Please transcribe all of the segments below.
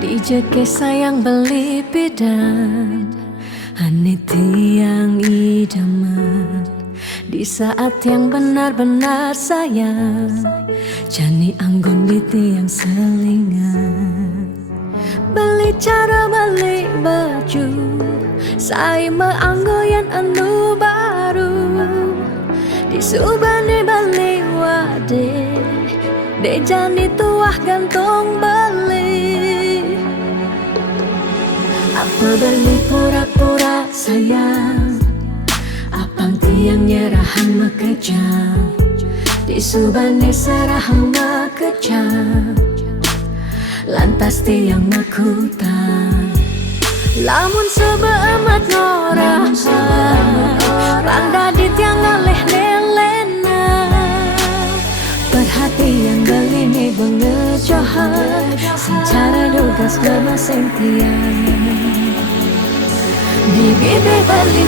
Dijeke sayang beli bidan Ane tiang idaman di saat yang benar-benar sayang. Jani anggon di tiang selingan. Beli cara beli baju saya meanggoyan anu baru. Disubani beli wade de jani tuah gantung beli. Apa beli pura-pura sayang, apang tiang nyerahan makejam. Disubani serahan makejam, lantas tiang makutan. Lamun sebeamat ngorah randa di tiang ngaleh nelena. Perhatian beli ni bengejohan secara dugas memaseng tiang. Di bibir beli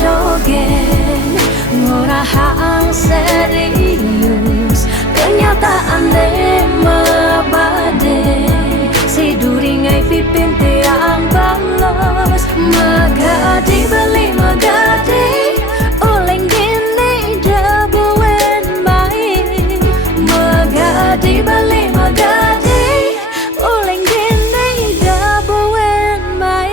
dogen ngorahang serius. Kenyataan de mabade si duringai pipin tiang balos. Magadi beli magadi oleng gini dabuen mai. Magadi beli magadi oleng gini dabuen mai.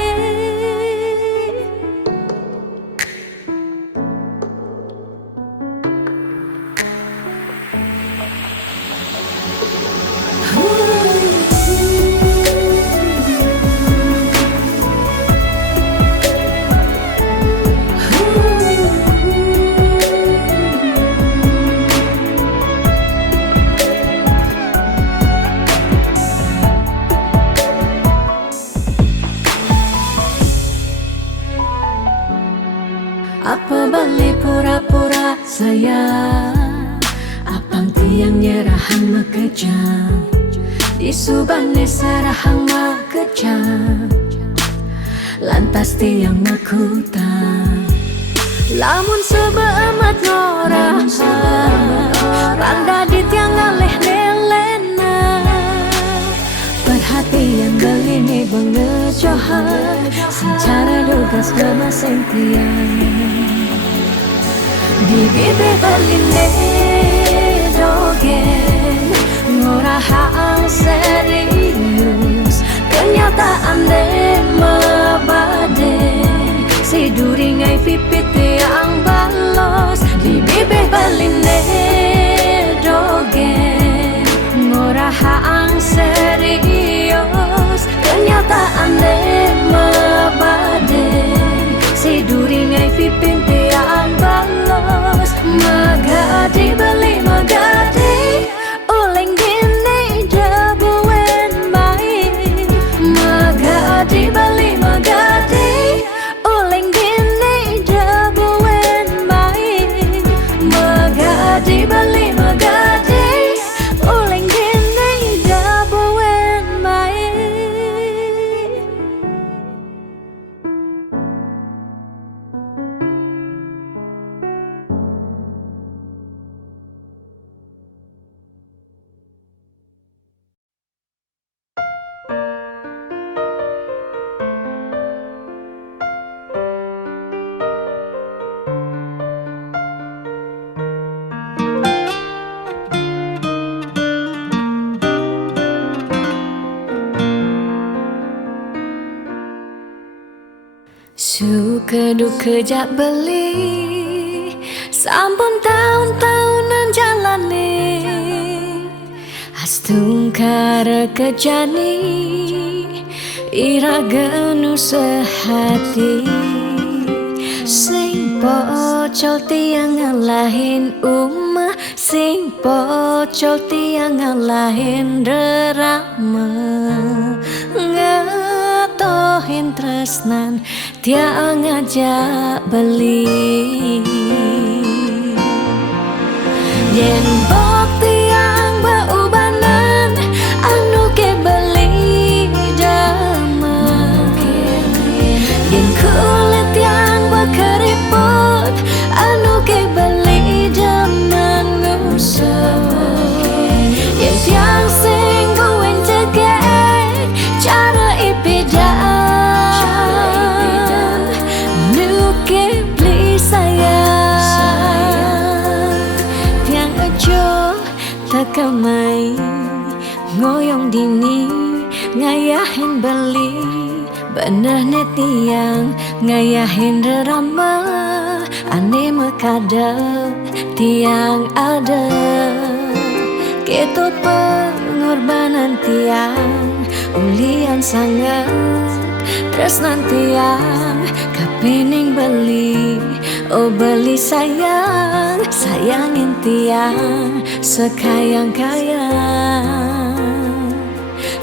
Apa beli pura-pura sayang, apang tiang nyerahan makejam. Disubani serahang makejam, lantas tiang makutan. Lamun sebeamat ngorah randa di tiang ngaleh nelena. Perhatian beli ni bengejohan secara dugas memaseng tiang. Di bibir beli dogen ngorahang serius. Kenyataan de mabade si duringai pipit tiang balos. Di bibir beli dogen ngorahang serius. Kenyataan de mabade si duringai pipin tiang balos. Magadi beli magadi oleng gini dabuen mai. Magadi beli magadi oleng gini dabuen mai. Magadi beli magadi oleng gini dabuen mai. Suka duka jak beli sampun tahun-tahunan jalani. Astungkara kejani iraganu sehati. Sing pocol tiang ngalahin umah, sing pocol tiang ngalahin rerama. Ngatohin tresnan tiang ngajak beli. Yen bok tiang baubanan anu ke beli damai. Yen kulit tiang berkeriput anu ke beli daman ngusah. Yen tiang sing gowen jege tekamai ngoyong dini ngayahin beli bener netiang ngayahin rerama ane mekadep tiang ada keto pengorbanan tiang ulian sangat tresnan tiang kapening beli oh beli sayang sayangin tiang sekayang-kayang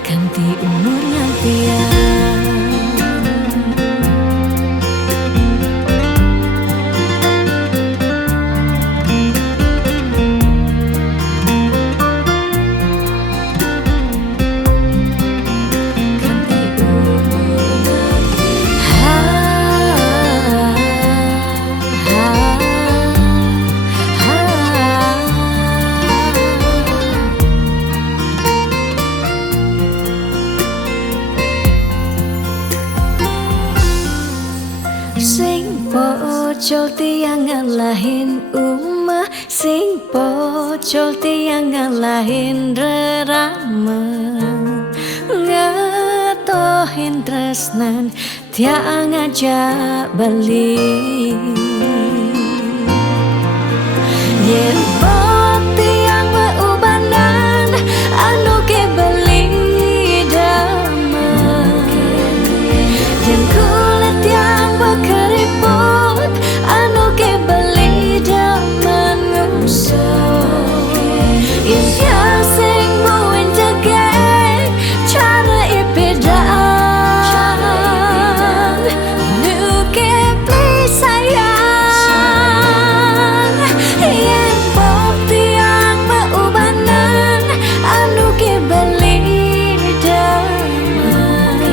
ganti umurnya tiang. Sing pocol tiang ngalahin umah, sing pocol tiang ngalahin rerama, ngatohin tresnan tiang ngajak beli. Yen bot tiang beubanan anu ke beli dama, yen kulit tiang keriput anu ke beli daman ngusok yen tiang sing buin jagek cara ipedaan nu ke beli sayang yen pop tiang beubanan anu ke beli daman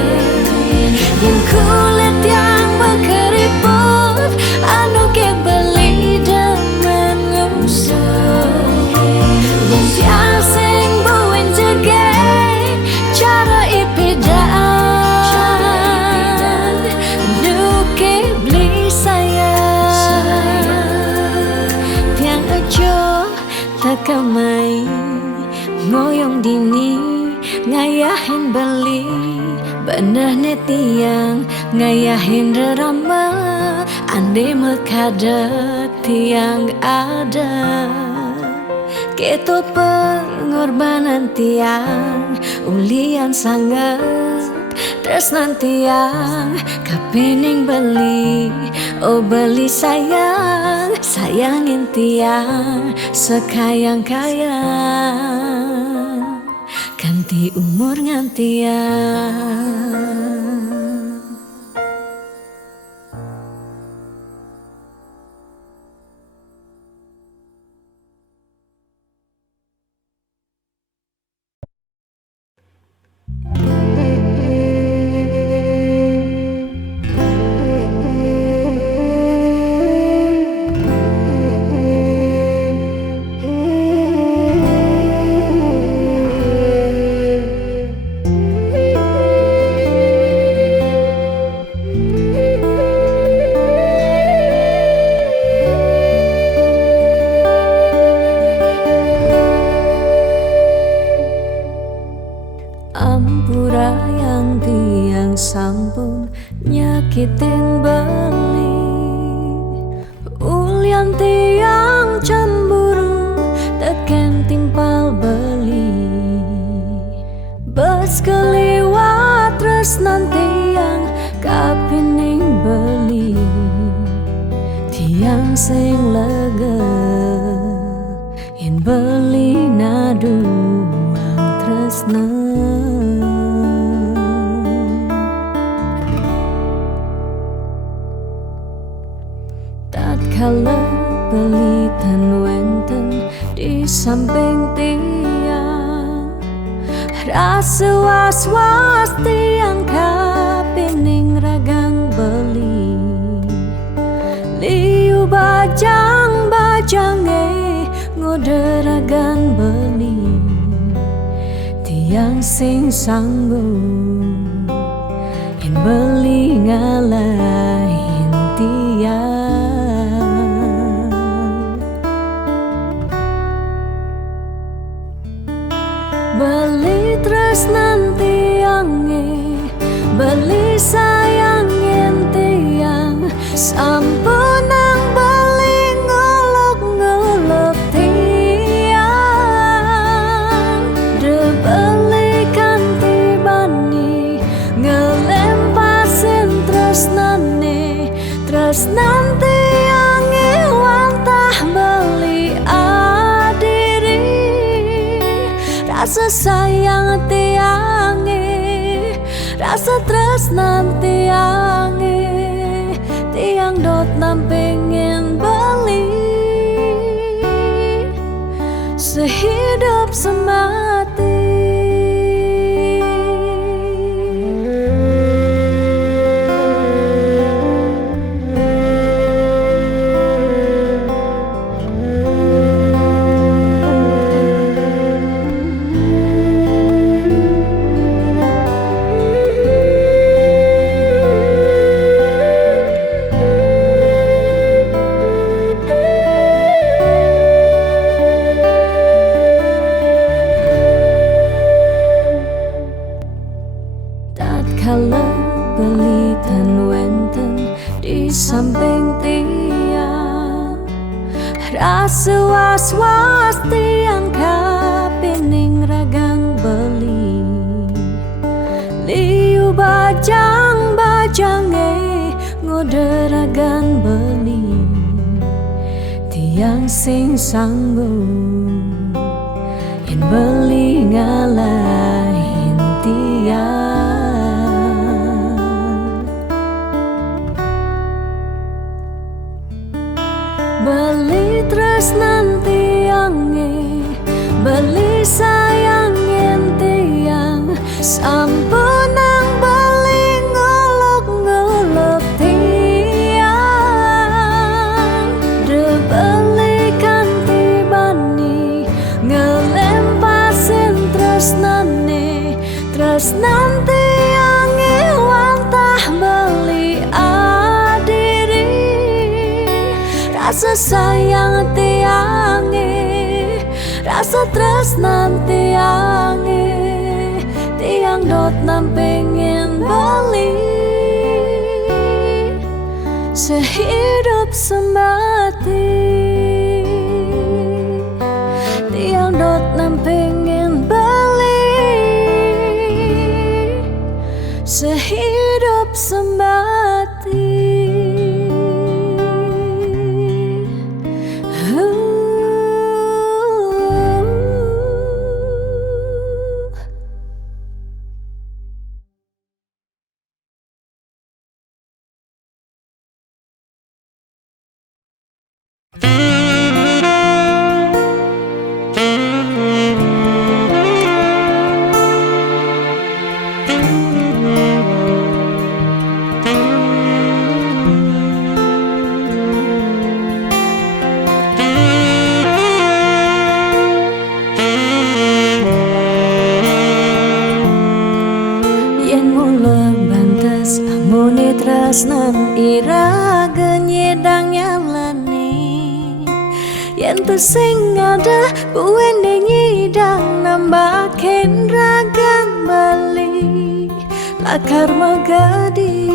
yen kulit tiang keriput anu ke beli daman ngusok yen tiang sing buin jagek cara ipedaan nu ke beli sayang tiang ajo tekamai ngoyong dini ngayahin beli bener netiang ngayahin rerama ande mekadet tiang ada keto pengorbanan tiang ulian sangat tresnan tiang kapening beli oh beli sayang sayangin tiang sekayang-kayang ganti umur ngantiang. Ampura yang tiang sampun nyakitin beli ulian tiang cemburu teken timpal beli bes keliwat tresnan tiang kapining beli tiang sing lega yen beli naduang tresnan tatkala beli tan wenten di samping tiang rasa was-was tiang kapining ragang beli liu bajang-bajange ngoderagan beli tiang sing sanggup yen beli ngalahin tiang beli tresnan tiange, beli sayang tiang, sampun nang beli ngolok-ngolok tiang, de beli kanthi bani ngelempasin tresnane, tresnan tiange wantah beli adiri, rasa sayang tiange, rasa tresnan tiange, tiang dot nam pengen beli sehidup semati. Tatkala beli tan wenten di samping tiang, rasa was-was tiang kapining ragang beli, liu bajang-bajange ngoderagan beli, tiang sing sanggup yen beli ngalahin tiang. Beli tresnan tiange, beli sayang tiang, sampun nang beli ngolok-ngolok tiang, de beli kanthi bani ngelempasin tresnane, tresnan tiange wantah beli adiri, rasa sayang tiange, rasa tresnan tiange, tiang dot nam pengen beli sehidup semati, tiang dot nam pengen beli sehidup semati. Amune tresnan ira genyedang nyalani, yen tu sing ada buene nyidang nambahin ragan bali, lakar megadi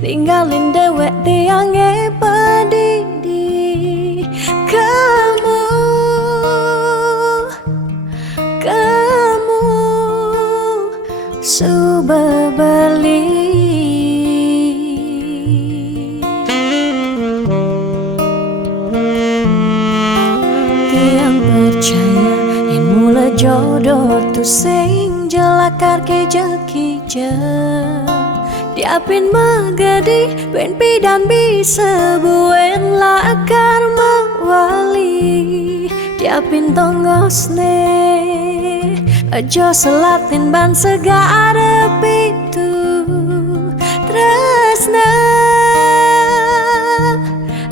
ninggalin dewek tiange padidi. Kamu sudah beli, tiang percaya yang mula jodoh tu sing jelakar keja-keja, diapin megadi ben pidan bisa buen lakar mewali, diapin tongosne aja selatin ban segara pitu tresna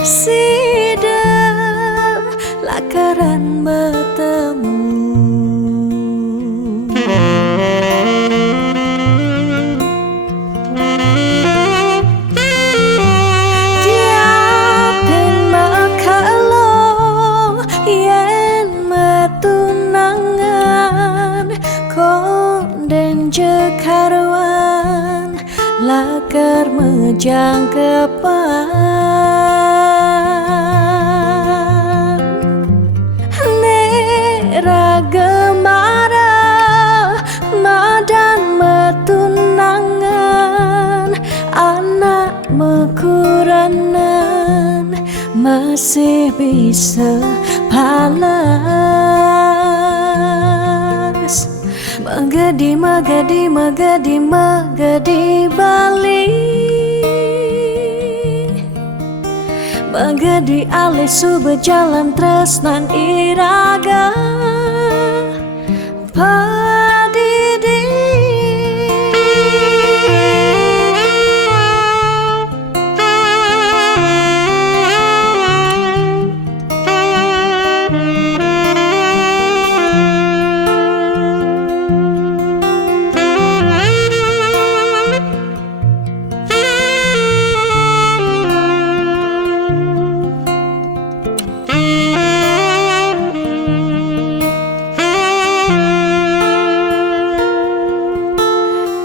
sidang lakaran bertemu. Diapin makalo yen metunangan jekaruan lakar mejang kepan nera gemara madan metunangan anak mekuranan masih bisa palas magadi magadi magadi magadi Bali magadi alisu berjalan tresnan iraga padidi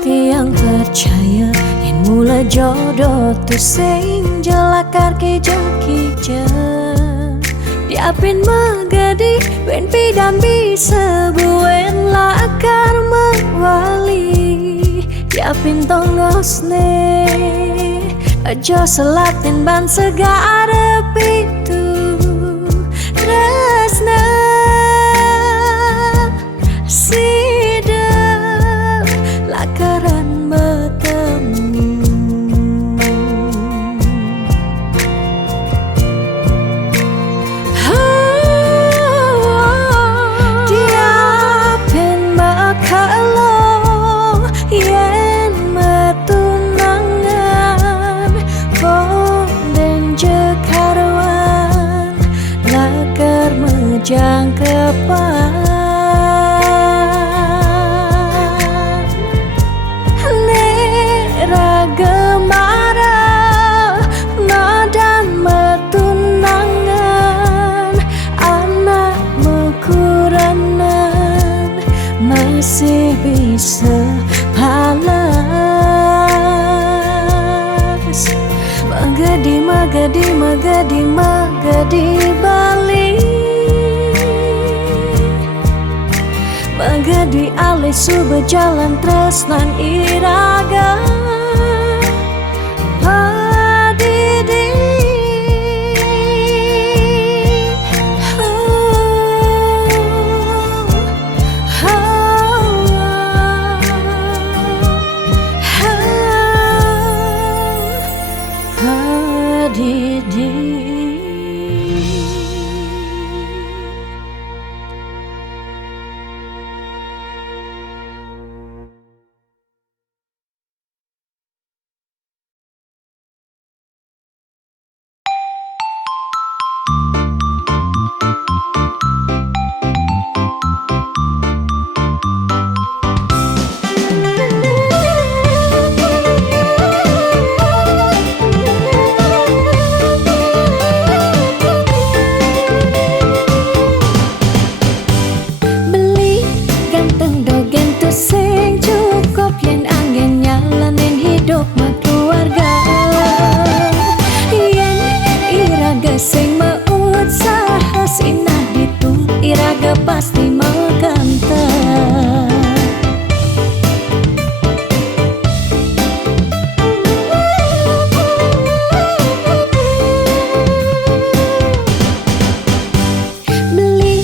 tiang percaya yang mula jodoh tu sing jelakar kija-kija diapin magadi ben pidam bisa buen lakar mewali diapin tongosne aja selatin ban segara pitu resna lakaran bertemu diapin bakalo yen metunangan bonden jekaruan lakar mejang kepan gemara madan metunangan anak mekuranan masih bisa palas magadi magadi magadi magadi Bali magadi alisu berjalan tresnan iraga padidi padidi. Sing meusaha sinah ditu iraga pasti mengkantar beli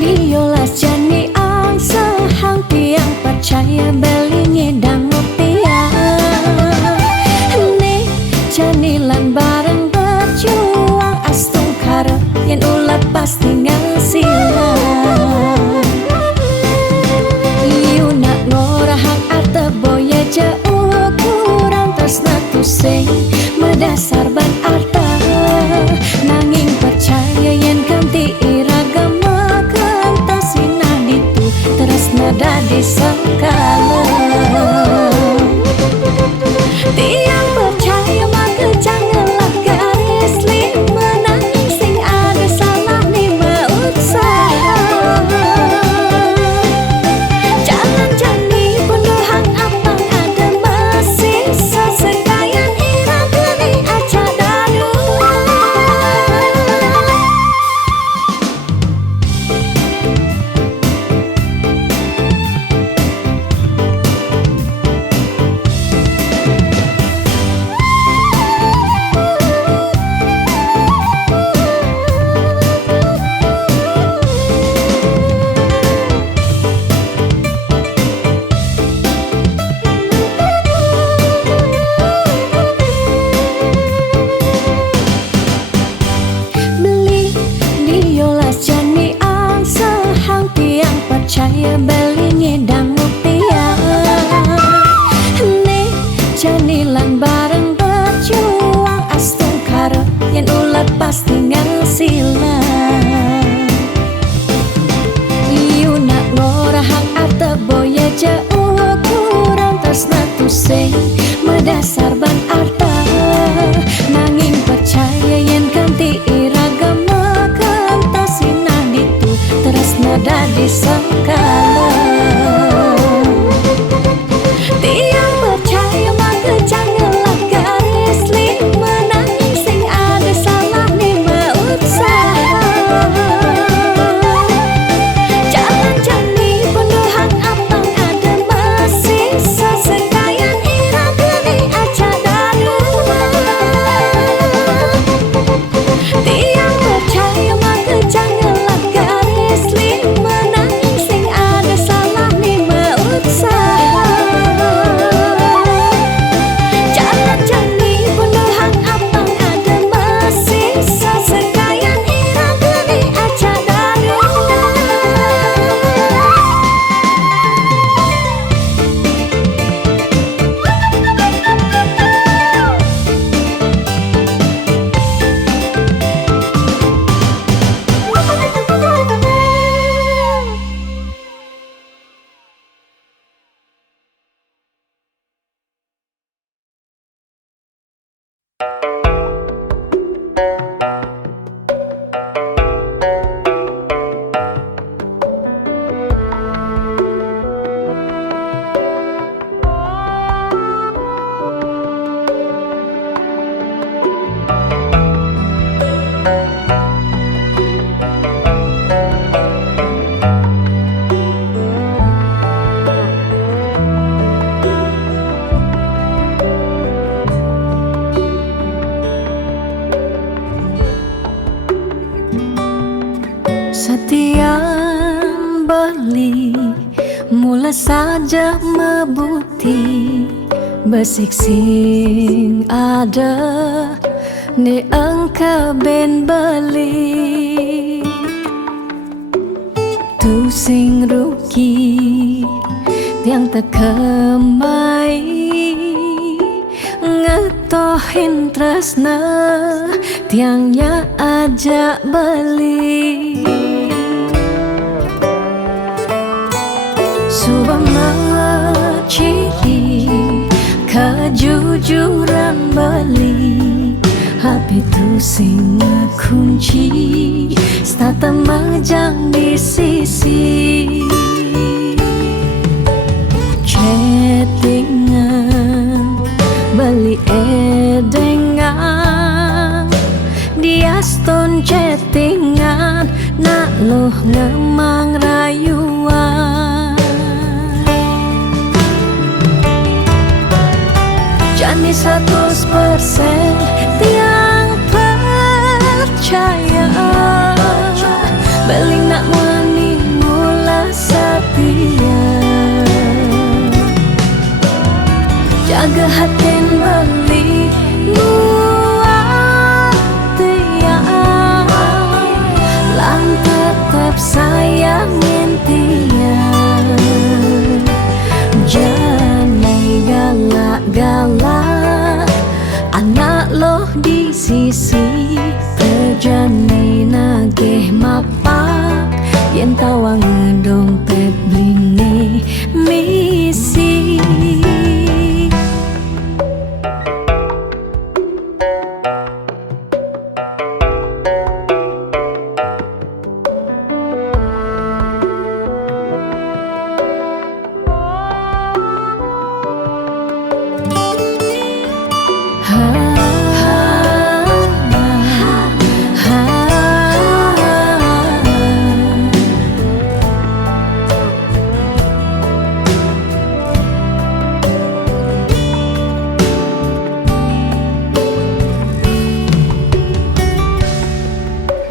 diolas jani ang sahang tiang percaya beli ngedang ngopiang nih janilan bareng berjuang astung karep yen ulat pasti ngasilan iu nak ngorahang arte boya jauh kurang tresna tu sing medasar ban arta nanging percaya yen ganti iragama kantasina ditu tresna dadi sakala tiang percaya maka jangan garis lima nanging sing ada salah ni meusaha jalan jani penuh hang percaya belinge dan mutiara. Nih janilan bareng berjuang astung karo yen ulat pasti ngasilan. Iu nak ngorahang ate boya jauh kurang tresna tu sing medasar ban arta. Nanging percaya yen ganti iragama kantasina ditu tresna dadi sengkala. Tiang percaya maka janganlah garis lima. Nanging sing ada salah lima usaha. Jalan jani pendohang apang ada masih sesekayan iraga ni aja daruma. Tiang percaya maka janganlah garis lima. Nanging sing ada salah lima usaha. Jalan jani pendohang apang ada masih sesekayan iraga ni aja daruma. Setiap beli mula saja mebuti besik sing ada ni engkau ben beli. Tu sing rugi tiang tak kemai ngetohin tresna tiangnya ajak beli. Subama ciri kejujuran beli. Hati tu sing kunci stata majang di sisi. Chattingan beli edengan dia stone chattingan nak loh ngemang rayuan. Jani 100% tiang percaya beling nak wani mula setia. Jaga hati beli muat tiang lang tetap sayangin tiang. Jangan galak-galak anak loh di sisi terjani nageh mapak yen tawang dompet blingi misi.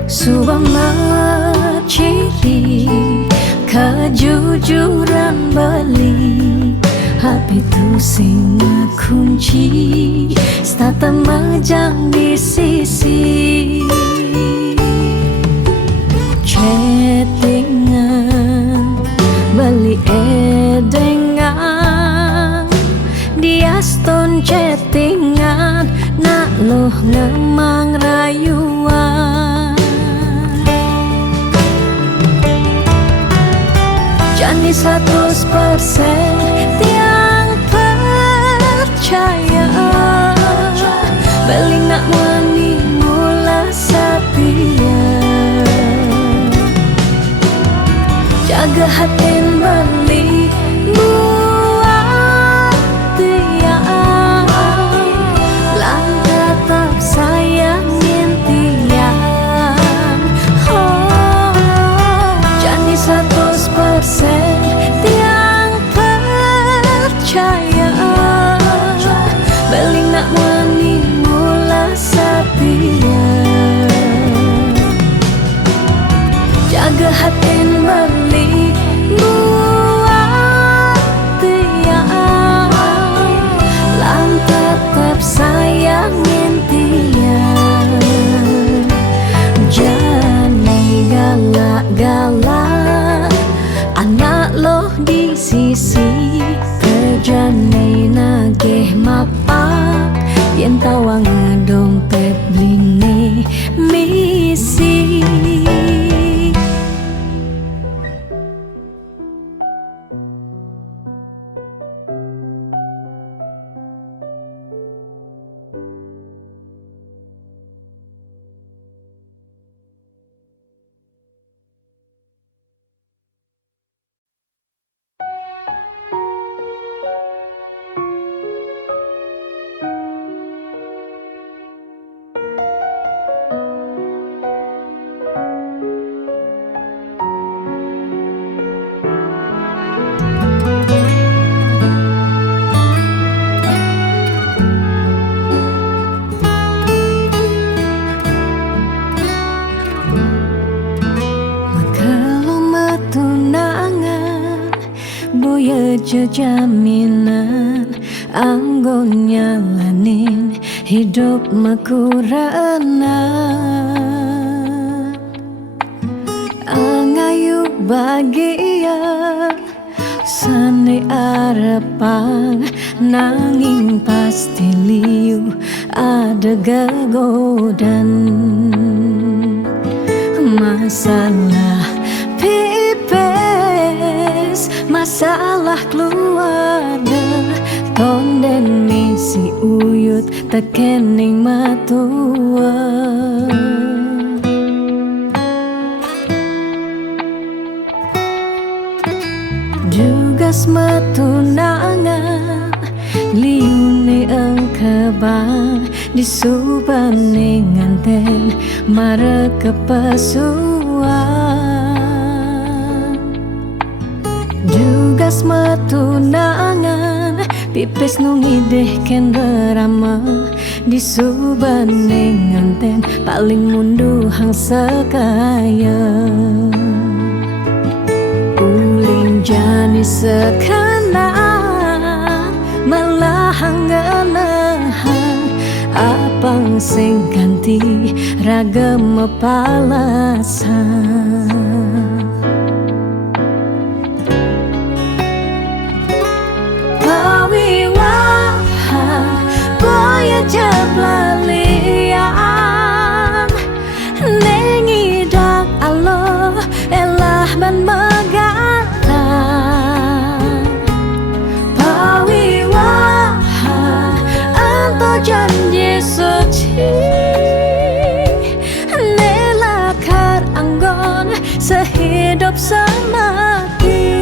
Subama ciri kejujuran beli. Hati tu sing kunci stata majang di sisi. Chattingan chattingan nak loh ngemang rayuan. Jani 100% tiang percaya beling nak wani mula setia. Jaga hatin beli buat tiang, lang tetap sayangin tiang. Jani 100% tiang percaya beling nak wani mula setia. Jaga hatin beli buat tiang, lang tetap sayangin tiang. Jani galak-galak anak loh di sisi, kejani nageh mapak yen tawang dompet bline misi. Jaminan anggon nyalanin hidup makuranan, angayu bahagia sane arepang nanging pasti liu ada gegodan. Masalah pipes, masalah keluarga, tonden si uyut tekening matua. Dugas matunangan liune engkebang disubane nganten mare kepasuan. Dugas matunangan pipis nungideh ken rama disubane nganten paling mundu hang sekaya. Uling jani sekana malah hanggenahan apang sing ganti ragam palasan. Jablalian nengidak Allah elah ban megatan pawiwahan anto janji suci nelakar anggon sehidup semati.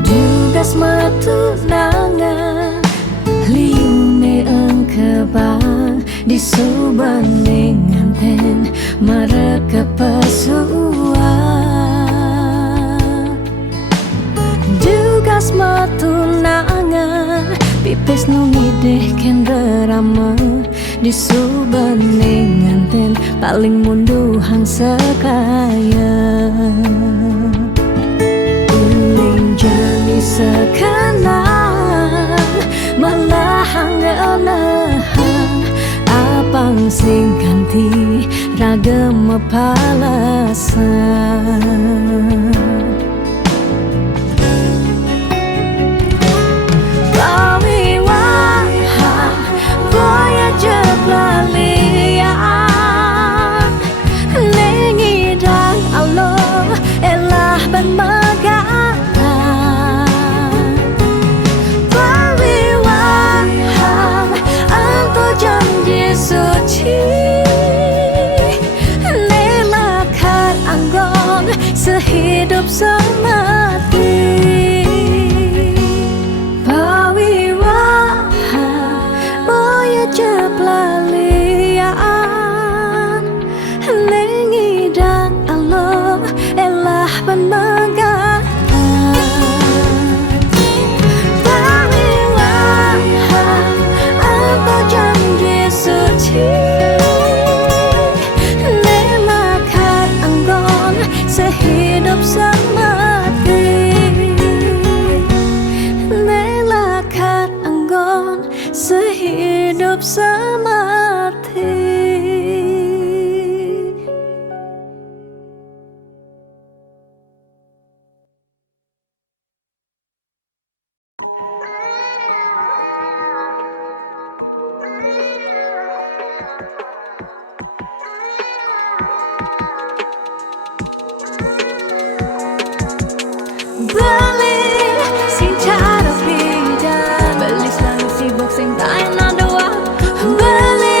Dugas matunangan liune engkebang disubane nganten mare kepasuan. deh ken drama di subening nganten paling munduhan sekaya uling jani sekenang malah ngelehan apang sing ganti ragam palasan sehidup semati pawiwahan boya jeplalian lengidang Allah elah penmegang pawiwahan apa janji suci sehidup semati nelakat anggon sehidup semati beli sing cara pinjam beli selalu sibuk sing tak enak doang beli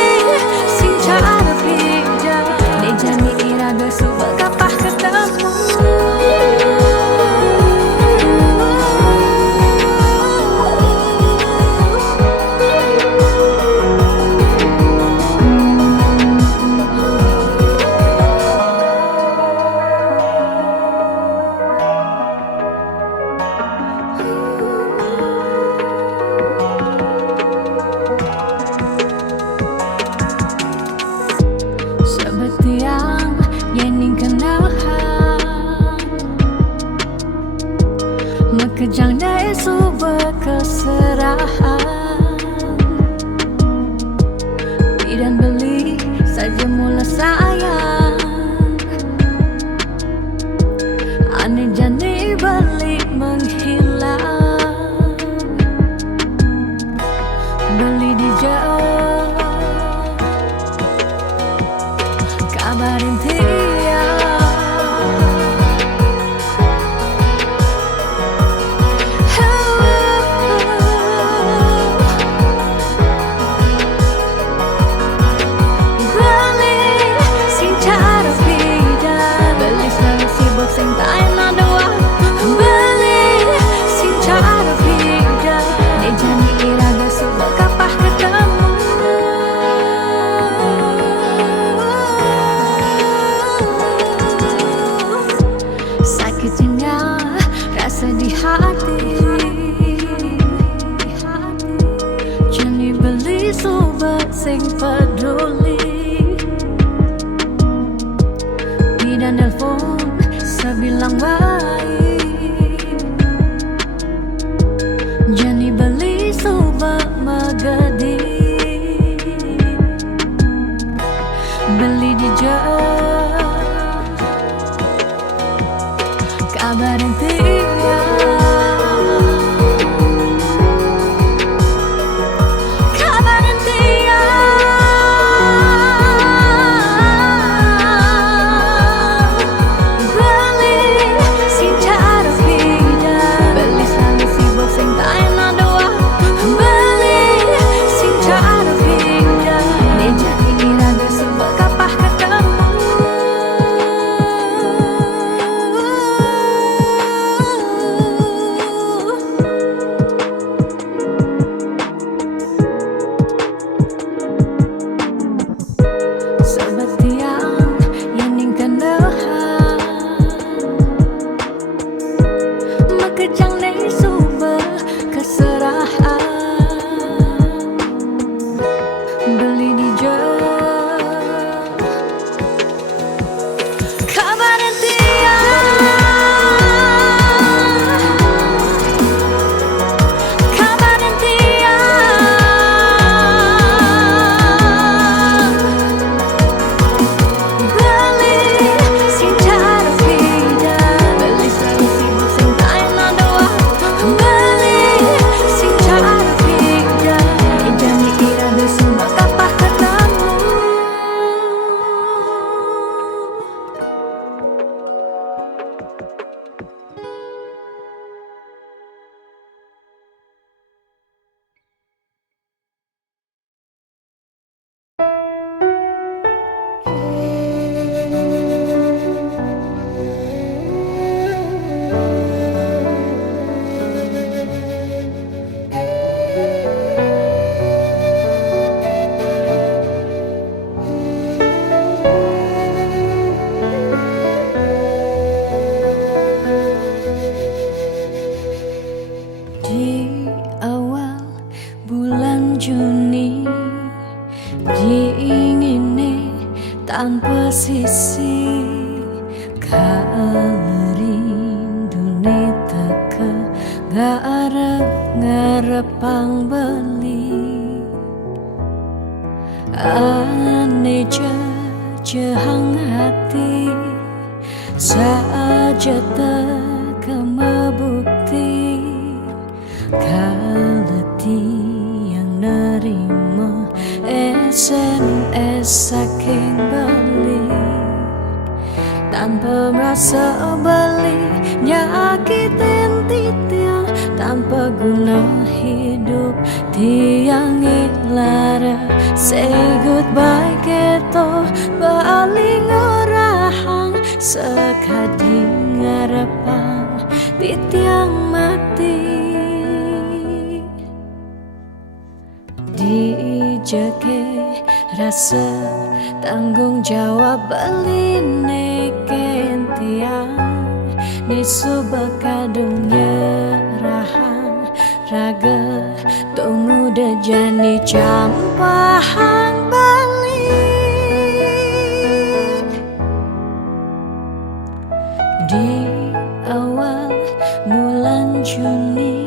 sing cara pinjam dia jadi iraga subak kapah ketemu sebetiang yening kenahan mekejang dai subak keserahan bidan beli saja mula sayang aneh jani balik menghilang beli di jauh kabarin dia beli sing cara pinjam beli selalu sibuk sing tak enak doang beli sing cara pinjam dia jadi iraga subak kapah ketemu sakitnya rasa di hati jani beli sobat sing peduli bidan nelpon sebilang baik jani beli sobat magadi beli di jauh kabarin dia kabarin dia beli sing cara pinjam beli selalu sibuk sing tak enak doang beli sing cara pinjam dia jadi iraga subak kapah ketemu sisi kalerindu teka ngarep-ngarepang beli ane jehang hati saja teka mebukti kaleti yang nerima SMS saking beli tanpa merasa beli nyakitin titiang tanpa guna hidup tiang ilara say goodbye keto baling orahang sekadi ngarepang titiang mati dijake rasa tanggung jawab beline kentiang nisu bakadungnya rahang raga tunggu dejani campahang bali di awal bulan Juni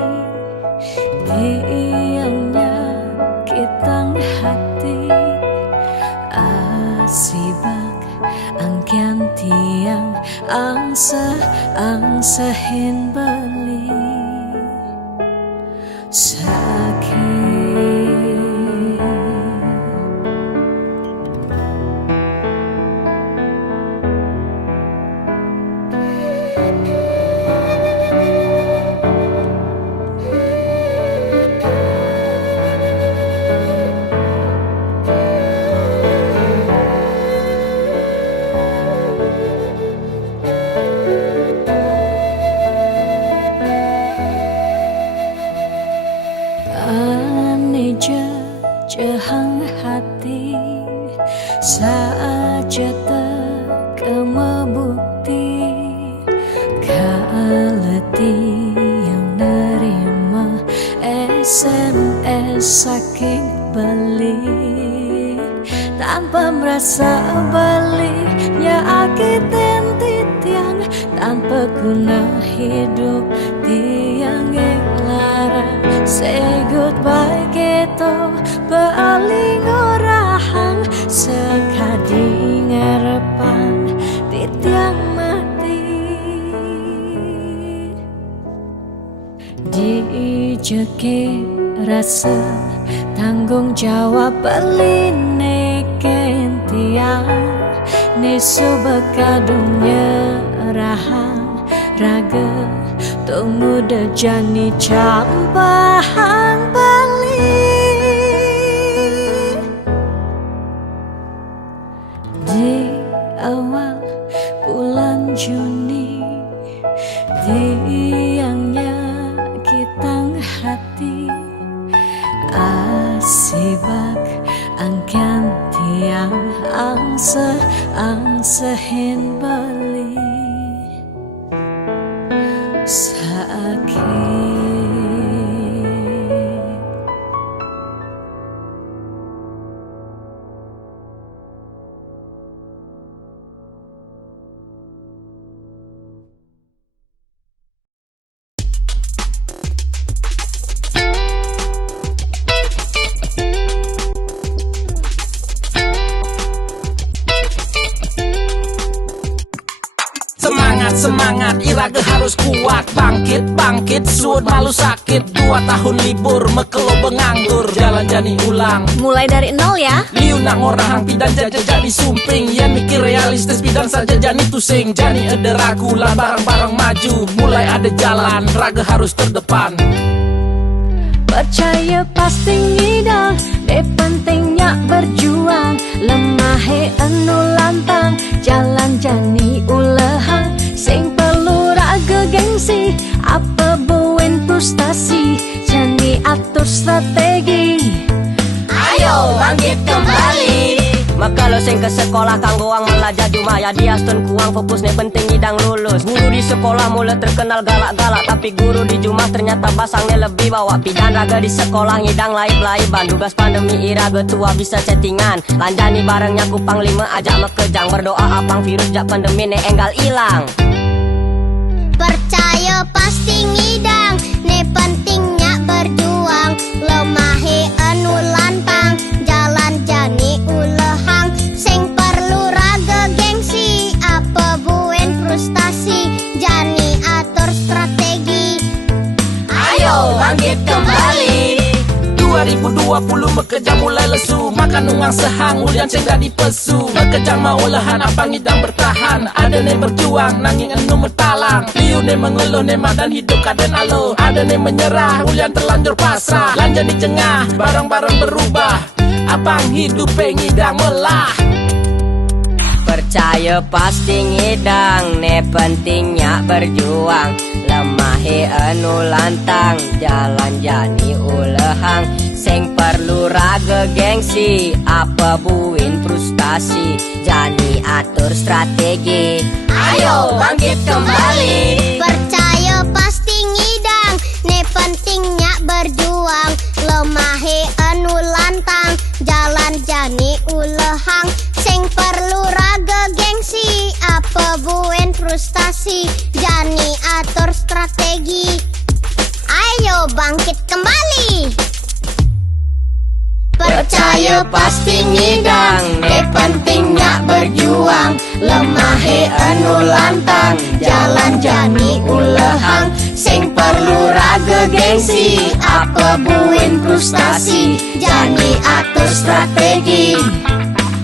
tiangnya kitang hati asibak angkian tiang angsahin beli sakit jehang hati saja teka mebukti kaleti yang nerima SMS saking beli tanpa merasa beli nyakitin titiang tanpa guna hidup tiang lara say goodbye keto baling orahang sekadi ngarepang titiang mati dijeke rasa tanggung jawab beline kentiang nisu bakadungnya rahang raga tunggu dejani campahang bali di awal bulan Juni tiangnya kitang hati asibak angkan tiang angsahin beli sakit Semangat, iraga harus kuat. Bangkit, suut malu sakit. 2 tahun libur, mekelo benganggur. Jalan jani ulang, mulai dari nol ya. liu nak ngorang pidan jaja jadi sumping. Yan mikir realistis pidan saja jani tusing. Jani ada ragu lah barang-barang maju. Mulai ada jalan, raga harus terdepan. Percaya pasti ngidang, pentingnya berjuang. Lemahe anu lantang, jalan jani ulehang. Sing perlu raga gengsi, apa buin frustasi. Jani atur strategi, ayo bangkit kembali. Maka lo sing ke sekolah kanggo ang belajar cuma ya dia stun kuang fokus nih penting idang lulus. Guru di sekolah mulai terkenal galak-galak, tapi guru di Jumat ternyata basangnya lebih bawa pidan raga di sekolah ngidang laib-laiban. Tugas pandemi iraga tua bisa chattingan, lanjani barengnya kupang lima ajak mekejang, berdoa apang virus jak pandemi ne enggal ilang. Percaya pasti ngidang, ne pentingnya berjuang. Lemahe anu lantang, jalan jani ulehang. Sing perlu raga gengsi, apa buen frustasi. Jani atur strategi, Ayo bangkit kembali 2020 bekerja mulai lesu, makan uang sehang ulian cengga di pesu. Bekerja mau lahan apa ngidang bertahan, ada nih berjuang nanging enu metalang. Liu nih mengeluh nih madan hidup kaden alo, ada nih menyerah ulian terlanjur pasrah. Lanjut di cengah barang-barang berubah, apang hidup ngidang melah. Percaya pasti ngidang, ne pentingnya berjuang. Lemahe anu lantang, jalan jani ulehang. Sing perlu raga gengsi, apa buin frustasi. Jani atur strategi, ayo bangkit kembali. percaya pasti ngidang, ne pentingnya berjuang. Lemahe anu lantang, jalan jani ulehang. Sing perlu raga gengsi, apa buen frustasi. Jani atur strategi, ayo bangkit kembali. Percaya pasti ngidang, ne pentingnya berjuang. Lemahe anu lantang, jalan jani ulehang. Sing perlu raga gengsi, apa buin frustasi. Jani atur strategi,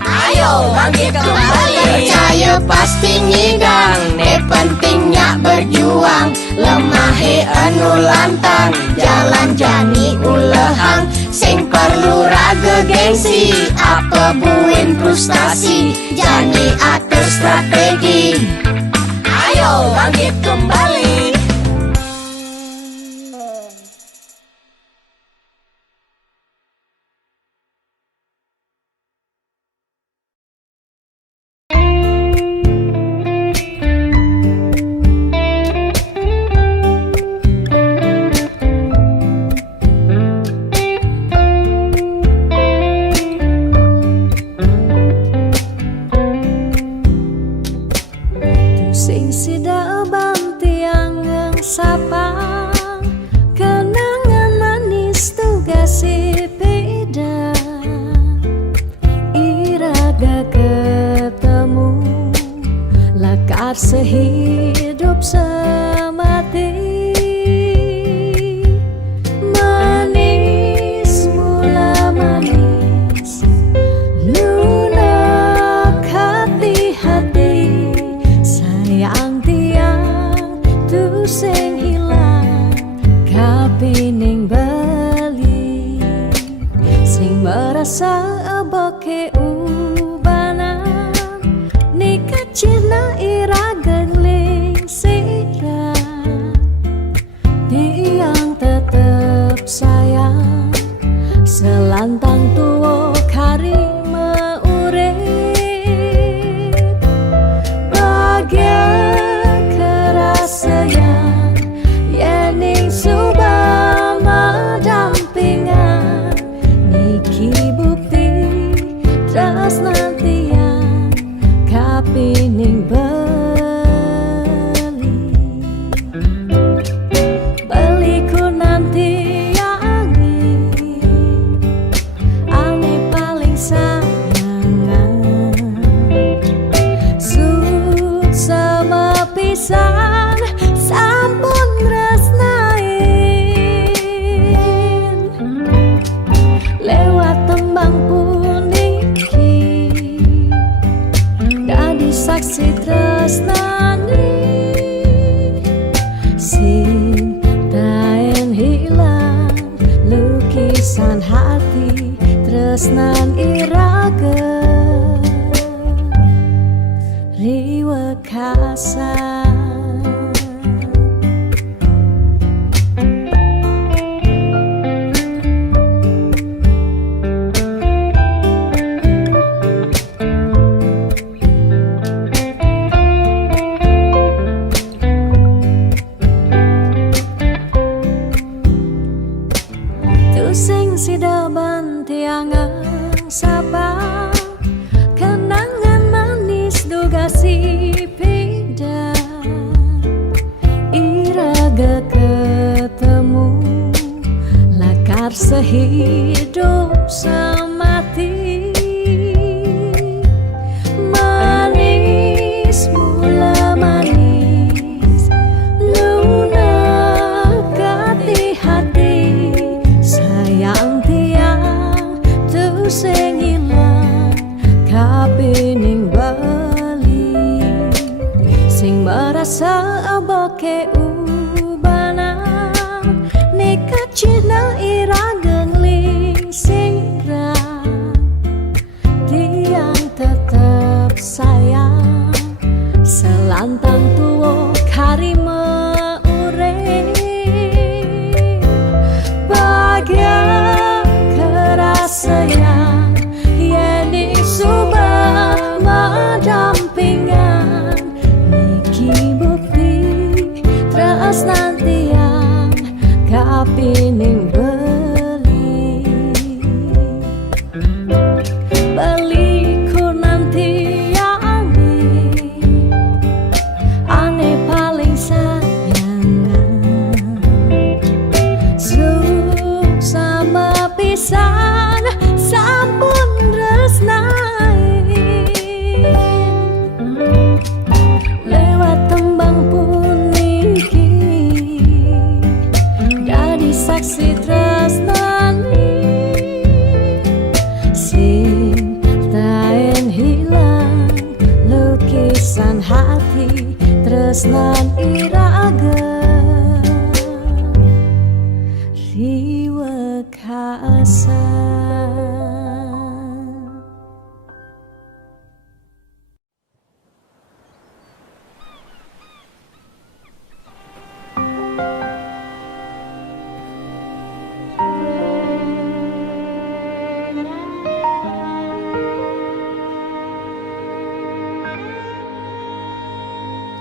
ayo bangkit kembali. Percaya pasti ngidang, ne pentingnya berjuang. Lemahe anu lantang, jalan jani ulehang. Sing perlu raga gengsi, apa buin frustasi. Jani atur strategi, ayo bangkit kembali. Sing sida bantiang sapang, kenangan manis tugas sepeda. Iraga ketemu, lakar sehidup semati. Manis mula manis, lunak hati-hati. Sayang tiang tu sing hilang, kapining bali. Sing merasa aboke ubanan, nikah cina iraga gling sirah. Tiang tetep sayang, selantang tuo kari meurip. Bahagia kerasaan, yening subama dampingan. Niki bukti tresnantian, kapining beliku nanti yangi. Ane paling sayangan, sama pisan sampun tresnain. Lewat tembang puniki, dadi saksi tresnani. Sing taen hilang, lukisan hati tresnan iraga. Riwekasan. kasih pindah, iraga ketemu, lakar sehidup semati. Manis mula manis, lunak hati, sayang tiang tu sing ilang kapining bali, sing merasa aboke ubanan nekat cina irageng ling singra, tiang tetap sayang selantang tuwo karima urip. Bahagia kerasa yang yeni subah mendampingan, niki bukti terus nanti yang kapining beli. Beliku nanti yang ane paling sayangan, sama pisan sampun resnai, lewat tembang puniki dadi saksi tresnani, sing taen hilang lukisan hati tresnan iraga riwa kasa.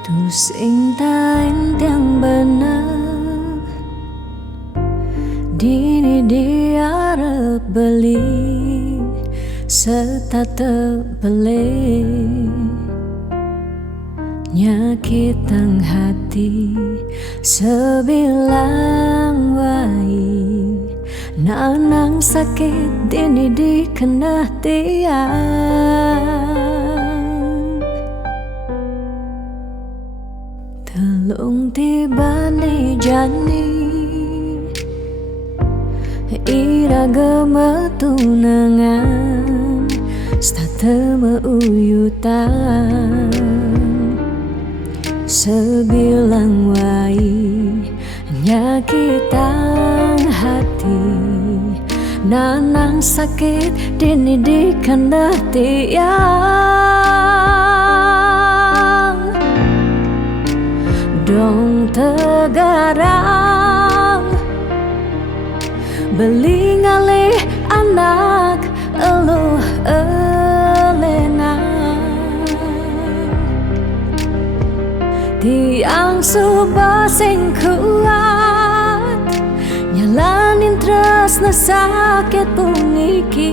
Tu sing taen tiang bener, dini diarep beli serta terbeli, nyakitan hati sebilang wai, nanang sakit dini dikenah tiang. Telung tiba ni jani, iraga metunangan, stata meuyutan, sebilang wai nyakitan hati, nanang sakit dini dikendah tiang. Dong tegarang beli ngalih anak eluh elena, tiang subah sing kuat nyalanin tresna sakit puniki.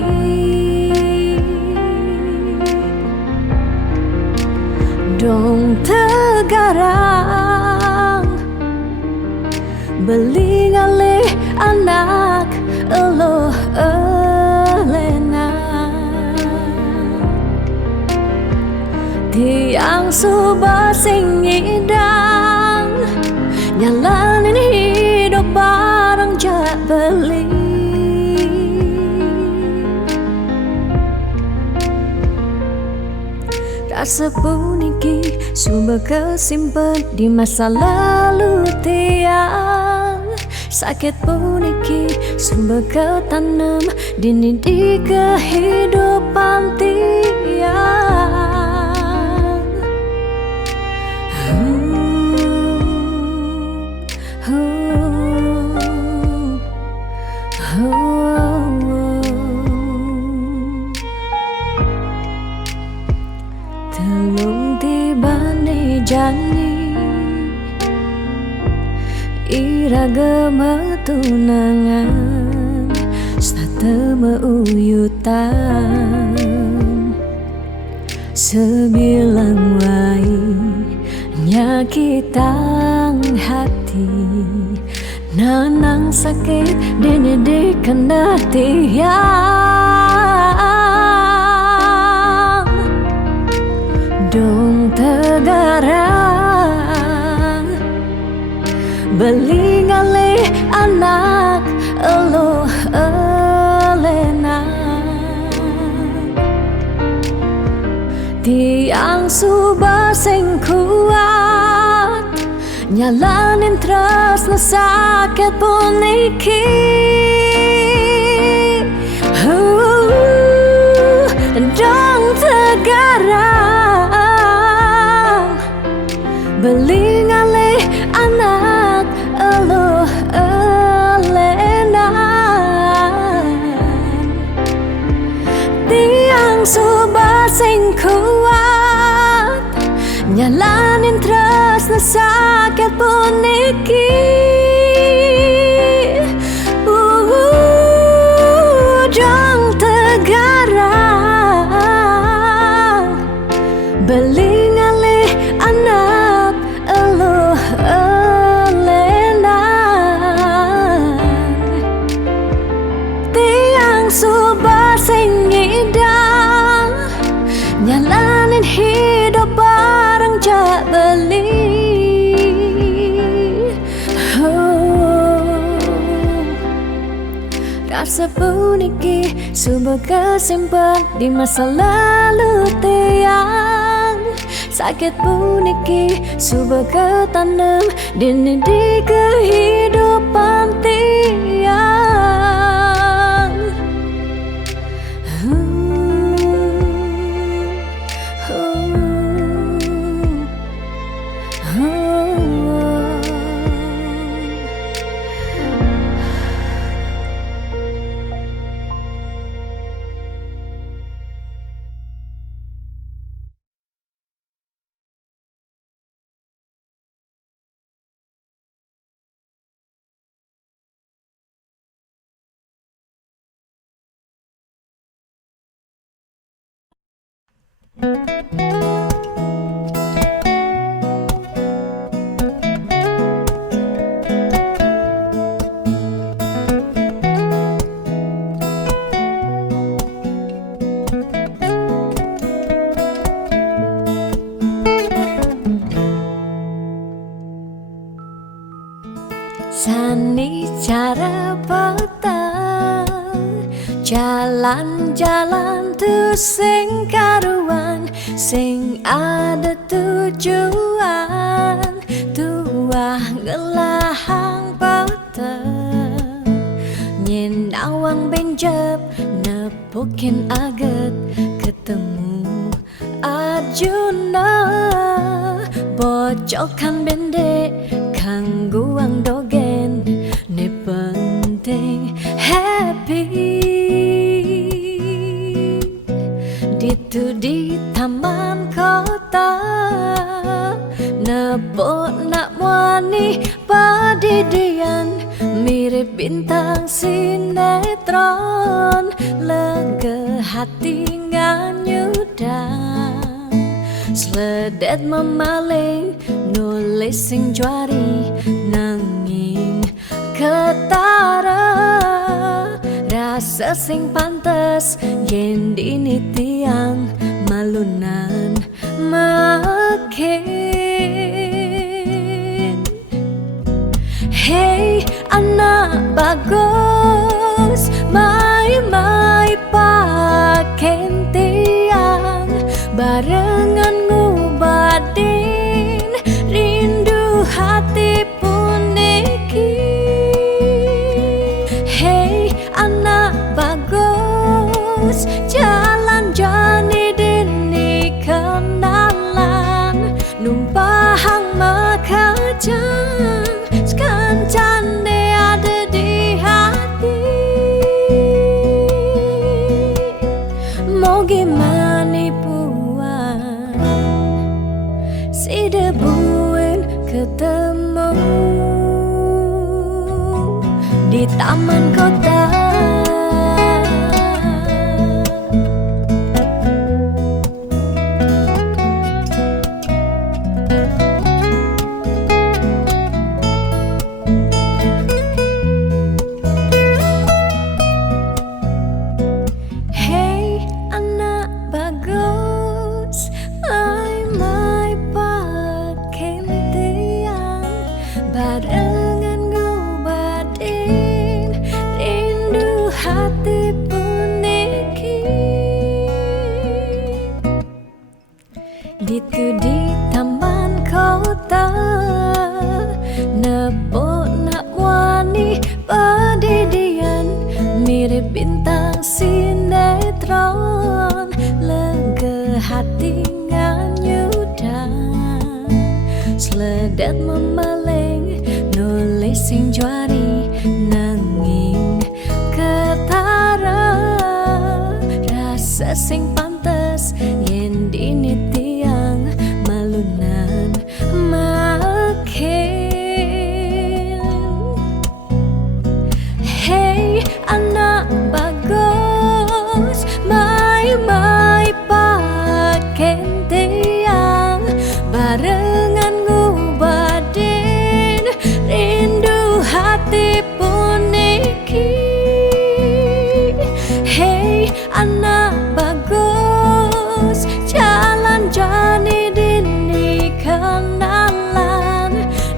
Dong tegarang beli ngalih anak eluh elena, tiang subah sing ngidang nyalanin hidup bareng jak beli. Rasa puniki sumber kesimpan di masa lalu tiang, sakit puniki sumber ketanam dini di kehidupan tiang. Telung tibane jani, iraga metunangan, stata meuyutan, Sebilang wai nyakitang hati, nanang sakit dini di kendatian dong tegarang belingali anak elo elena tiang subah sing kuat nyalanin terus na sakit pun iki dong tegarang belingali anak elo elena tiang subah sing kuat nyalanin terus na sakit pun iki dong tegarang belingali anak elo elena tiang subah sing idang nyalanin hidup bareng jak beli rasa puniki subah kesimpan di masa lalu tiang sakit puniki subah ketanam dini di kehidupan tiang Sani cara petang jalan-jalan tu sing karuan sing ada tujuan tuah ngelahang petang nyen awang benjep nepukin aget ketemu Arjuna bocokan bendek kangguang dogen ne penting happy ditu di taman kota nebok nak wani padidian mirip bintang sinetron lega hati nganyudang sledet memaling nulis sing juari nanging ketara rasa sing pantes yen dini tiang malunan makin hey anak bagus mai paken tiang barengan ngubadin rindu hati pun iki hey anak bagus jalan jani dini kenalan numpahang makajang sekancan de ada di hati mau gimana puan si debuin ketemu di taman kota. Ku di taman kota, nepuk nak wani padidian, mirip bintang sinetron, lega hati nganyudan, seledet memeleng nulis sing juari nanging ketara, rasa sing pantes yen dini tiang malunan makin. Hey anak bagus, mai paken tiang barengan ngubadin rindu hati puniki. Hey anak bagus, jalan jani dini kenalan,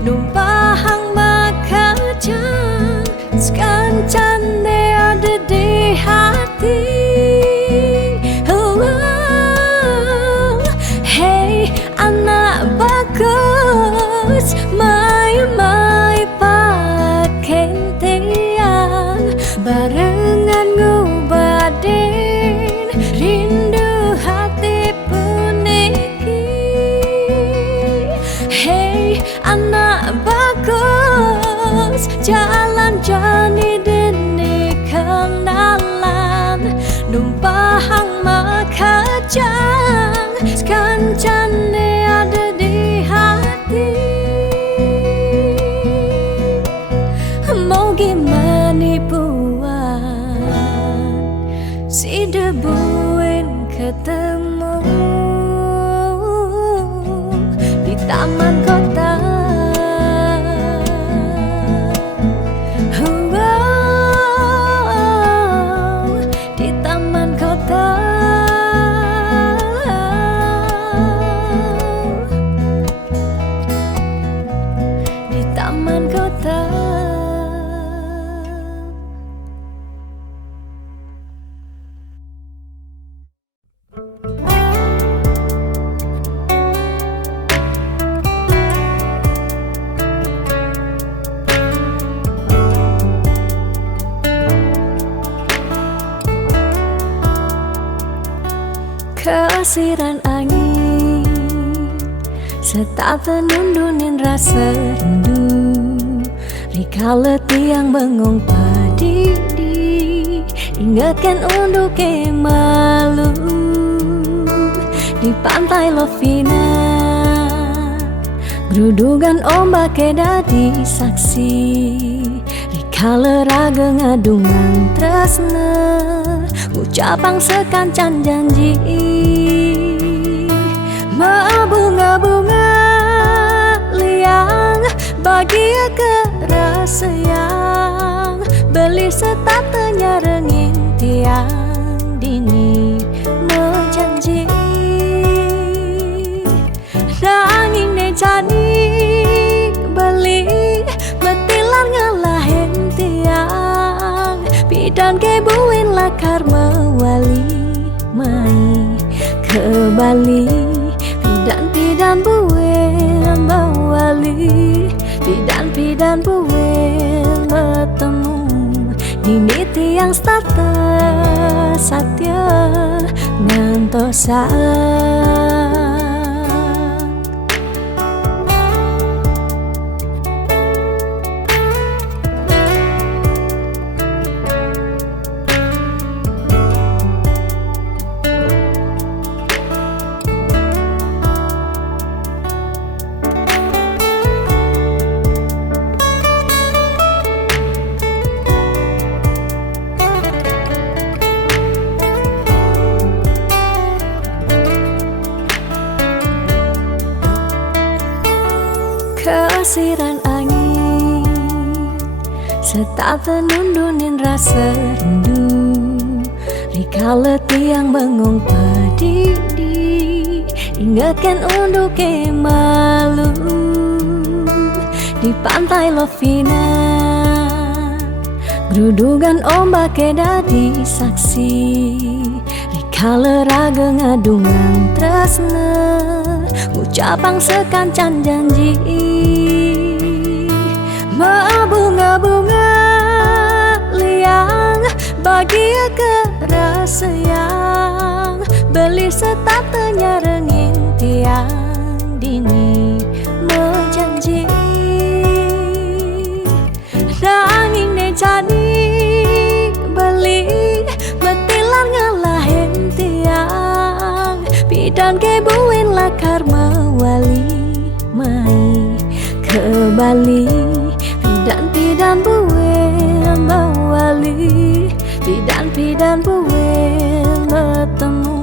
numpahang makajang sekancane ada di hati. Hey anak bagus, mai paken tiang barengan ngubadin rindu hati puniki. Hey anak bagus, jalan jani dini kenalan, numpahang makajang sekancane ada di hati. Mau gimana buat si debuin ketemu di taman kota. Di taman kota, di taman kota. Kesiran angin serta tenundunin rasa rindu, rikala tiang bengong padidi, ingatkan untuk malu di pantai Lovina, gerudugan ombak dadi saksi, rikala raga ngadungan tresna, ucapang sekancan janji. Bunga-bunga liang bahagia kerasa yang beli setatenya rengin tiang dini menjanji. Nanging nejani beli betilan ngalahin tiang, bidan kebuin lakar mewali mai ke Bali. Pidan buin mewali, pidan buin bertemu, dini tiang starter satya ngantosa. Kesiran angin serta tenundunin rasa rindu, rikala tiang bengong padidi, ingatkan untuk malu di pantai Lovina, gerudugan ombak dadi saksi, rikala raga ngadungan tresna, ucapan sekancan janji. Bunga-bunga liang bahagia keras sayang, beli setatenya rengin tiang dini menjanji. Nanging ne jadi beli betilar ngalahin tiang, bidan kebuin lakar mawali mai ke Bali. Pidan buin mawali, pidan buin bertemu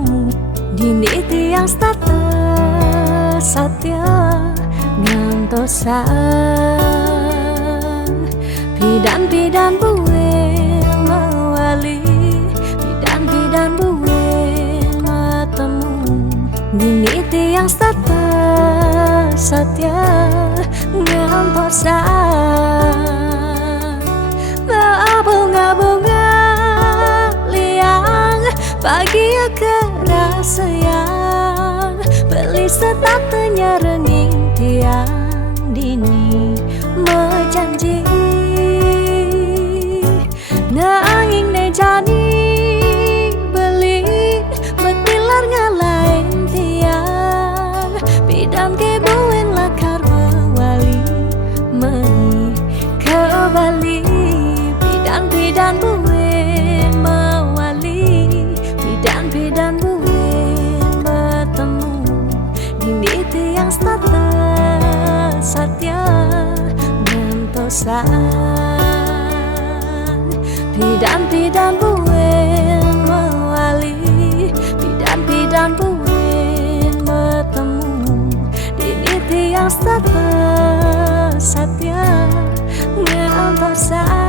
dini tiang starter satya ngantosan. Pidan buin mawali, pidan buin bertemu dini tiang starter satya ngantosan. Bunga-bunga liang bahagia keras sayang, beli setatenya renging tiang dini menjanji. Nanging ne jadi beli betilar ngalahin tiang, bidan kebuin lakar mawali meni ke Bali. Pidan buin mawali, pidan buin bertemu dini tiang starter satya ngantosan. Pidan buin mawali, pidan buin bertemu dini tiang starter satya ngantosan.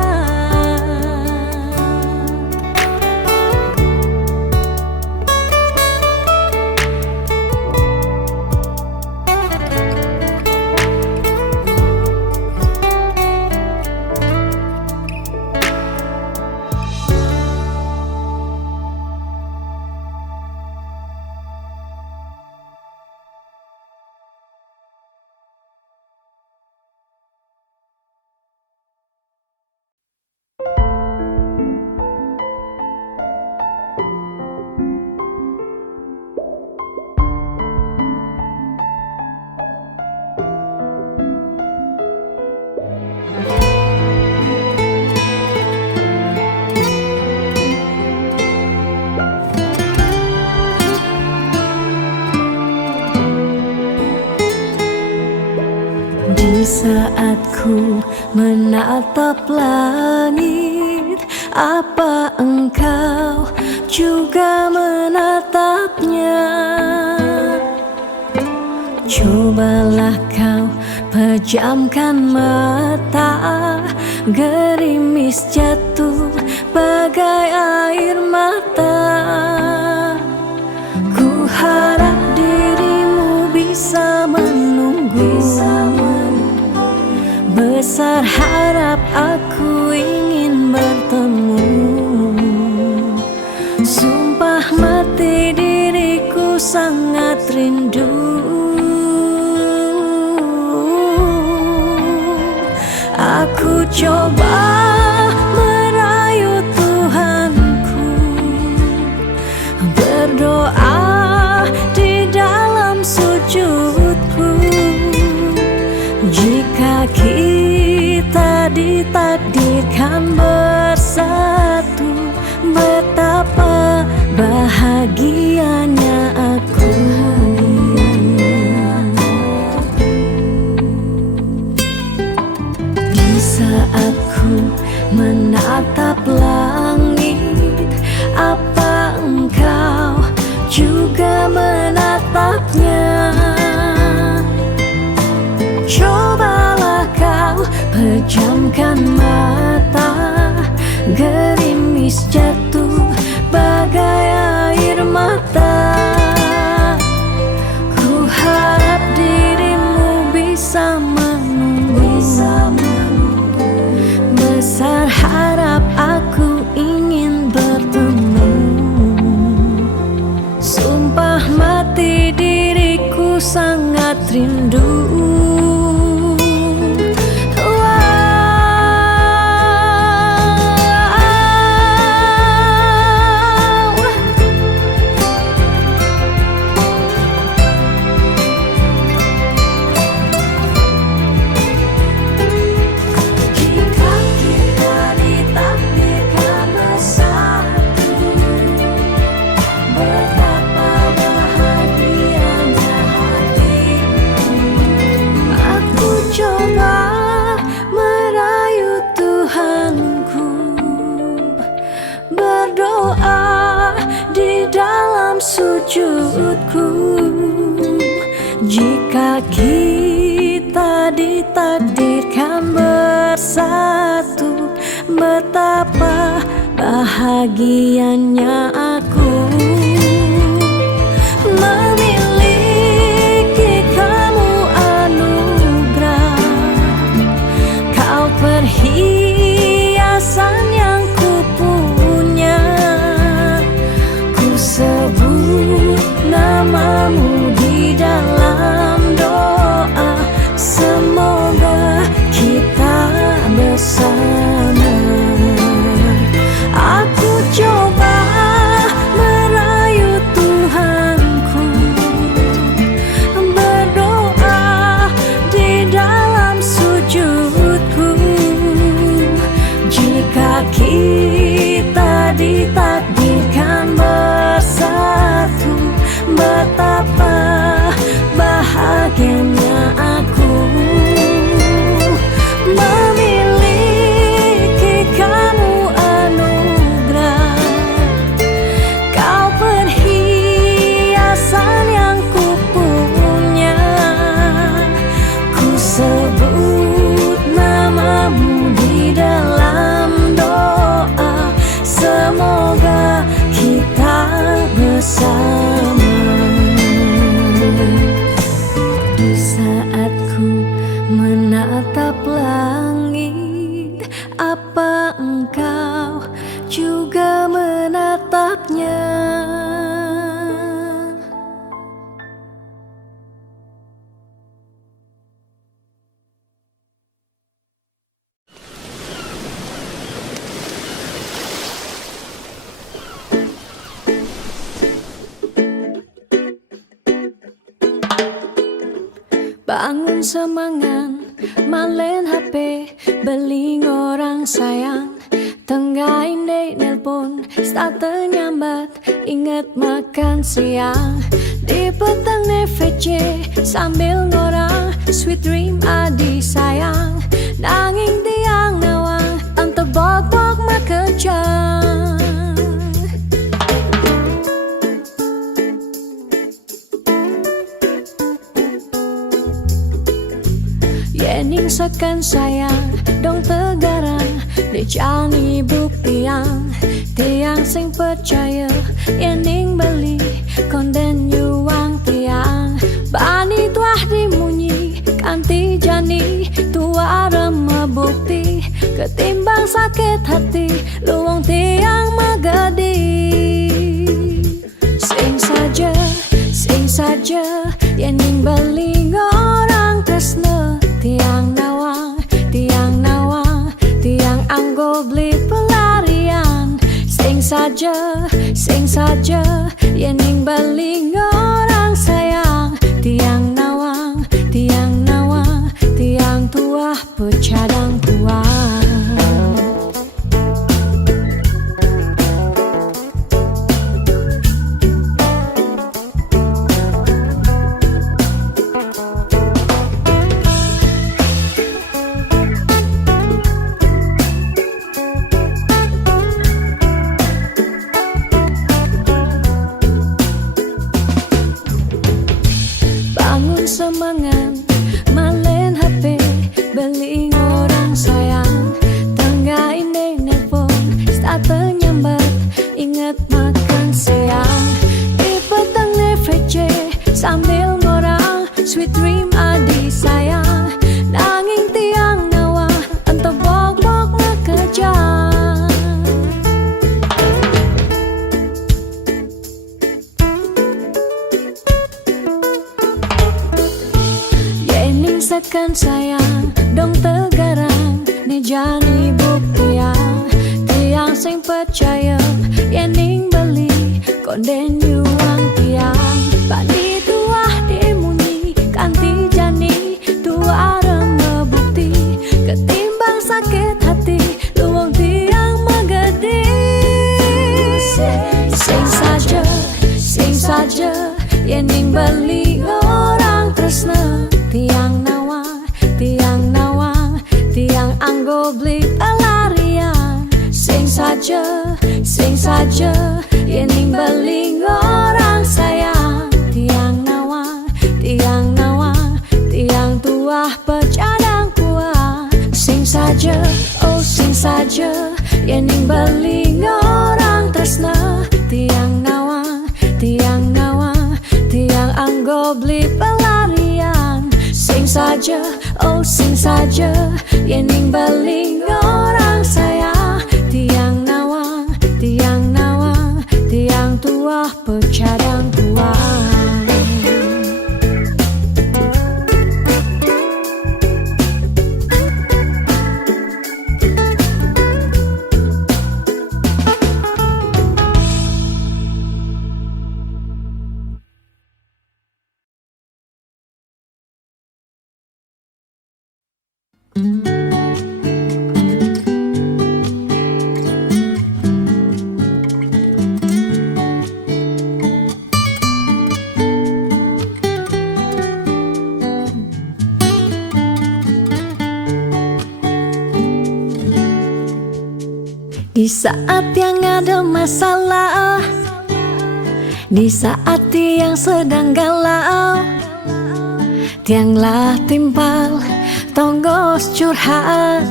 Di saat ku menatap langit, apa engkau juga menatapnya? Cobalah kau pejamkan mata, gerimis jatuh bagai air mata. Ku harap dirimu bisa menunggu, besar harap aku ingin bertemu. Sumpah mati diriku sangat rindu. Aku coba merayu Tuhanku, berdoa di dalam sujudku. Jika kita ditakdirkan bersatu, betapa bahagianya aku. Di saat ku menatap langit, apa engkau juga menatapnya? Cobalah kau pejamkan mata, gerimis jatuh bagai air mata. Ku harap dirimu bisa menunggu, besar harap aku sangat rindu. Sujudku, jika kita ditakdirkan bersatu, betapa bahagianya aku memiliki kamu anugerah. Kau perhiasan yang ku punya, ku sebut namamu di dalam doa, semoga kita bersama. Aku coba merayu Tuhanku, berdoa di dalam sujudku, jika kita ditakdirkan bersatu, betapa bahagianya aku memiliki kamu anugerah. Kau perhiasan yang ku punya, ku sebut namamu di dalam doa, semoga kita bersama. Di saat ku menatap langit, apa engkau juga menatapnya? Bangun semangan, malen HP, beling orang sayang. Tenggahin dek nelpon, start nyambat, inget makan siang. Di petang VC, sambil ngorang, sweet dream adi sayang. Nanging tiang nawang, tante bok-bok makejang. Yening sekan sayang, dong tegarang, dicani buktiang. Tiang sing percaya, yening beli, konden yuang tiang. Bani tuah dimunyi, kanti jani, tua remah bukti. Ketimbang sakit hati, luang tiang magadi. Sing saja, yening beli orang tresna. Tiang nawang, tiang anggo beli pelarian. Sing saja, yening baling orang sayang. Tiang nawang, tiang tua pecadang tua. sekan sayang dong tegarang ni jani buktian tiang sing percaya yening beli konden yuang tiang bani tuah dimunyi kanti jani tua remebukti ketimbang sakit hati luang tiang magadis sing saja yening beli orang tresna tiang nawang tiang anggo beli pelarian sing saja yening beli orang sayang tiang nawang tiang tuah pecadang kuah sing saja yening beli orang tresna tiang nawang tiang anggo beli pelarian sing saja yening beli orang sayang tiang nawang tiang tuah pecadang kuah. Di saat yang ada masalah, di saat yang sedang galau, tianglah timpal, tonggos curhat,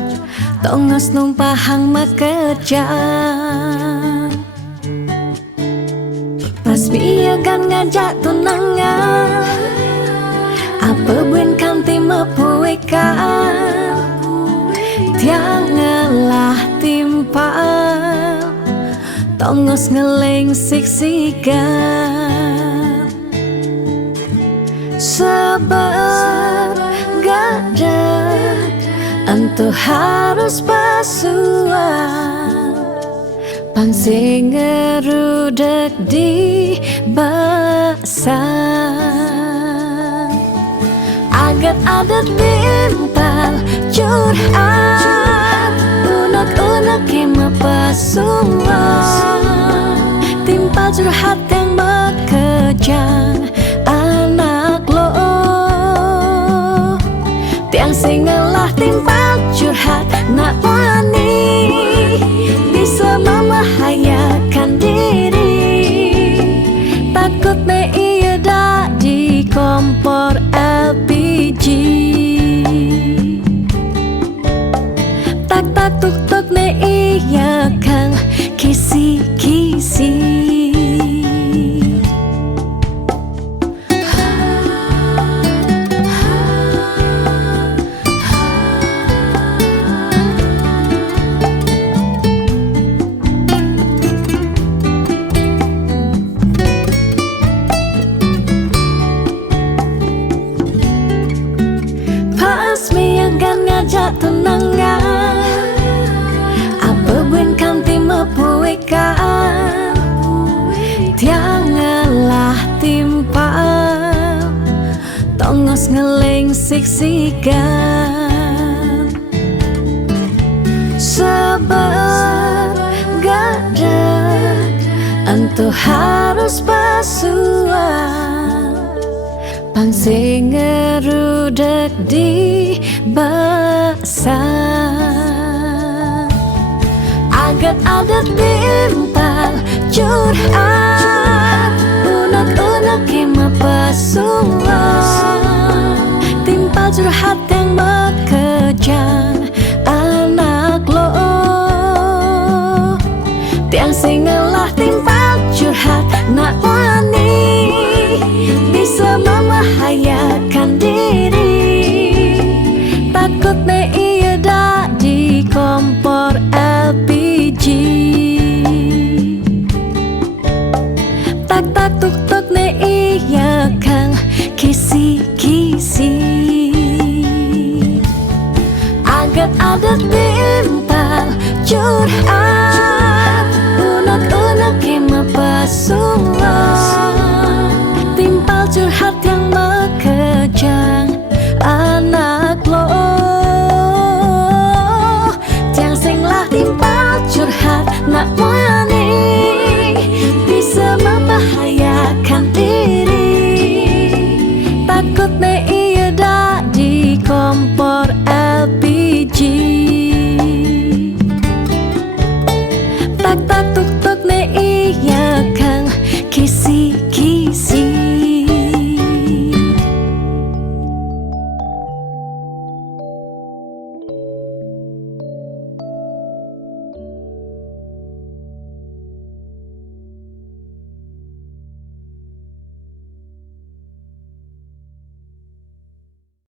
tonggos numpahang makejang. Pas biagan ngajak tunangan, apa buen kanti mepuikan, tiangalah timpal, tongos ngeleng siksikan. Sabar gadat, entu harus pasuan, pangsing ngerudek di basah. Agat-adat timpal curhat, unek-unek kima pasuan, timpal curhat yang bekejang anak lo, tiang singelah timpal curhat nak wani, bisa membahayakan diri, takut me iya dak di kompor LPG. Tak tuk ne iya kang kisi-kisi. Pas miagan ngajak tunangan, buen kanti mepuikan, tiangalah timpal, tongos ngeleng siksikan. Sabar gadat, entu harus pasuan, pangsing ngerudek di basah. Agat-adat timpal curhat, unek-unek kima pasuan, timpal curhat yang bekejang anak lo, tiang singelah timpal curhat nak wani, bisa membahayakan diri, takut me iya dak di kompor LPG. Tak tuk ne iya kang kisi-kisi. ada timpal curhat unek-unek ima pasung lo